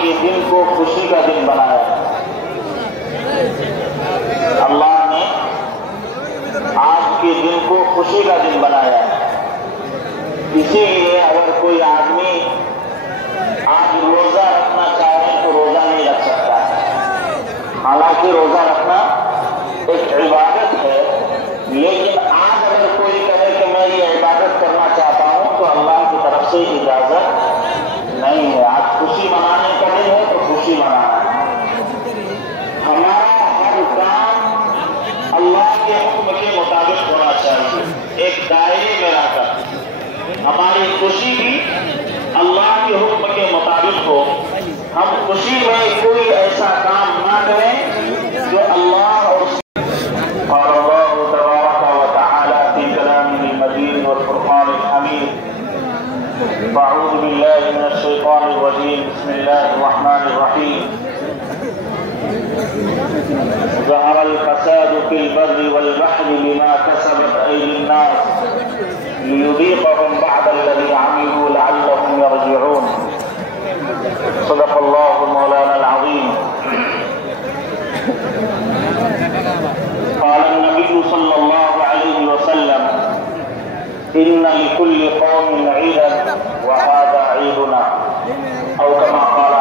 کے دن کو خوشی کا دن بنایا. اللہ نے آج کے دن کو خوشی کا دن بنایا. اسی لیے اگر کوئی آدمی آج روزہ رکھنا چاہے تو روزہ نہیں رکھ سکتا. حالانکہ روزہ رکھنا ایک عبادت ہے، لیکن آج اگر کوئی کہے کہ میں یہ عبادت کرنا چاہتا ہوں تو اللہ کی طرف سے اجازت نہیں ہے. آج خوشی منانے کا دن ہے تو خوشی منانا ہے. ہمارا ہر کام اللہ کے حکم کے مطابق ہونا چاہیے، ایک دائرے میں رہ کر. ہماری خوشی بھی اللہ کے حکم کے مطابق ہو. ہم خوشی میں کوئی ایسا کام نہ کریں جو اللہ اور قال اللہ تبارک و تعالی فی کلامہ المجید والفرقان الحمید. اعوذ باللہ من الشیطان الرجیم. بسم اللہ الرحمن الرحیم. ظهر الفساد في البر والبحر بما كسبت أيدي الناس ليذيقهم بعض الذي عملوا لعلهم يرجعون. صدق الله مولانا العظيم. قال النبي صلى الله عليه وسلم إن لكل قوم عيدا وهذا عيدنا، أو كما قال